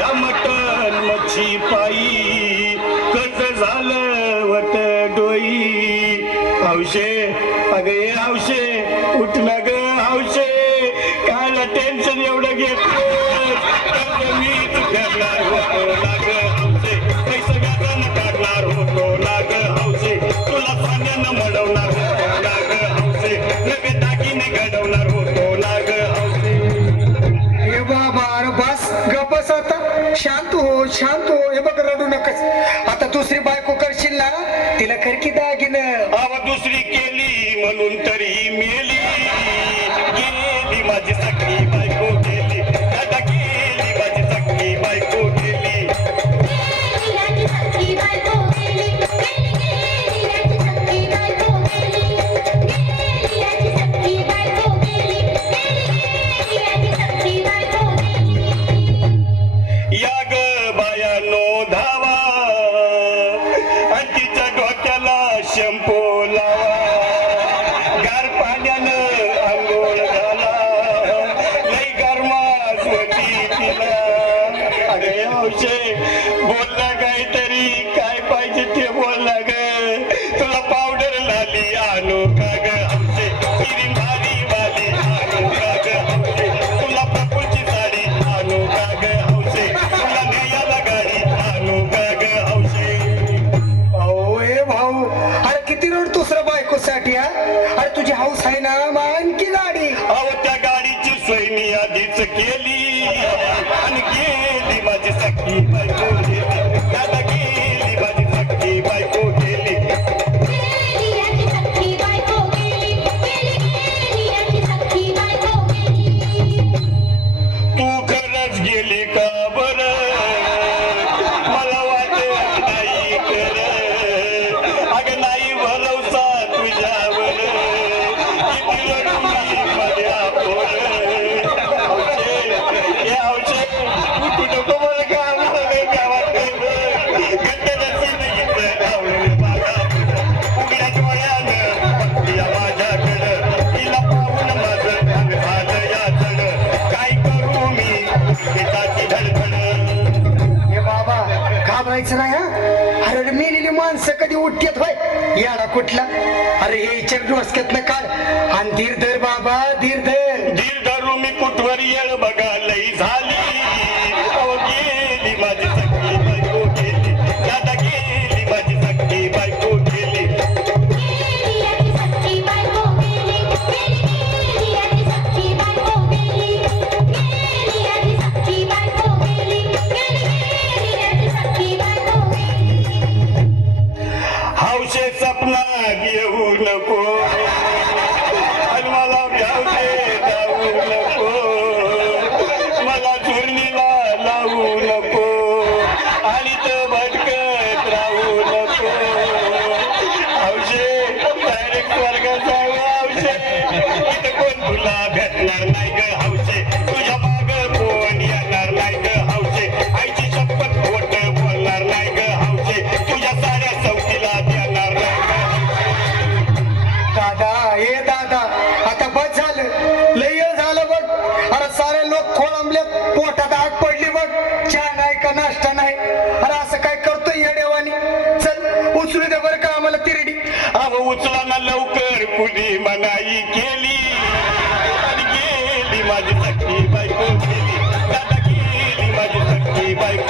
या मटण मच्छी पायी कस झालं वट डोई. हौशे अगे हौशे उठ ना ग हौशे, कायला टेन्शन एवढं घेतलं, मीच करणार होतो ना ग हौशे, पैसा व्याजानं काढणार होतो ना ग हौशे, तुला पाण्यानं मडवणार होतो ना ग हौशे, नवे दागिने घडवणार होतो ना ग हौशे. हे बाबा अरे बस गपस आता, शांत हो. हे बघ रडू नकस. आता दुसरी बायको करशील ना, तिला खरकी दागिनं. अव दुसरी केली म्हणून तरी मेली, गेली माझी सखी बायको गेली, दादा गेली माझी सखी बायको गेली. या ग बायानो धावा, अंतीच्या डोक्याला शंपू लावा, गार पाण्यानं आंघोळ घाला, लई गरमास होती तिला. अरे हौशे बोलला काहीतरी, काय पाहिजे ते बोलला ग, तुला पावडर लाली आणू का ग हौशे, हिरी भारी वाली आणू का ग हौशे, तुला पप्पूची साडी आणू का ग हौशे, तुला नेयाला गाडी आणू का ग हौशे. भाऊ हे भाऊ, अरे किती रड दुसऱ्या बायकोसाठी हा. अरे तुझी हौस आहे ना, मग आणखी गाडी. अहो त्या गाडीची सोय मी आधीच केली, आणि गेली माझी सखी बायको गेली, दादा गेली माझी सखी बायको गेली. तू खरंच गेली का बरं, मला वाटत नाही खरं, अगं नाही भरवसा तुझ्यावर, किती रडू मी माझ्या पोरं. हौशे, हे हौशे, उठू नको बरं का, मला लय गावात गेलं, गट्ट नसीब घेतलं आवडलं माझा, उघड्या डोळ्यानं बघती माझ्याकडं, तिला पाहून माझं अंग झालं या चढ, काय करू मी पिताची धडधड. हे बाबा घाबरायचं नाही हा. अरे मेलेली माणसं कधी उठतात होय, याडा कुठला. अरे हे डोसक्यातनं काढ आणि धीर धर बाबा, धीर धर. धीर धरू मी कुठवर येळ बघा लई झाली, अहो गेली माझी सखी बायको गेली, दादा गेली माझी सखी बायको गेली. हौशे सपनात येऊ नको, आणि मला भ्यावते जाऊ नको, मला चुरणीला लावू नको, आणि तर भटकत राहू नको. हौशे डायरेक्ट स्वर्गात जाऊ हौशे, इथं कोण तुला भेटणार नाही ग हौशे, तुझ्या माग कोण येणार नाही ग हौशे, आईची शपथ खोट बोलणार नाही ग हौशे, तुझ्या साऱ्या सवतीला देणार नाही ग हौशे. दादा हे दादा आता बस झालं, लय वेळ झालं बघ. अरे सारे लोक खोळंबलेत, पोटात आग पडली बघ, चहा नाही का नाश्ता नाही. अरे असं काय करतोय या देवानी. चल उचलू दे बरं का आम्हाला तिरडी. अहो उचला ना लवकर, कुणी मनाई केली, आणि गेली माझी सखी बायको गेली, दादा गेली माझी सखी बायको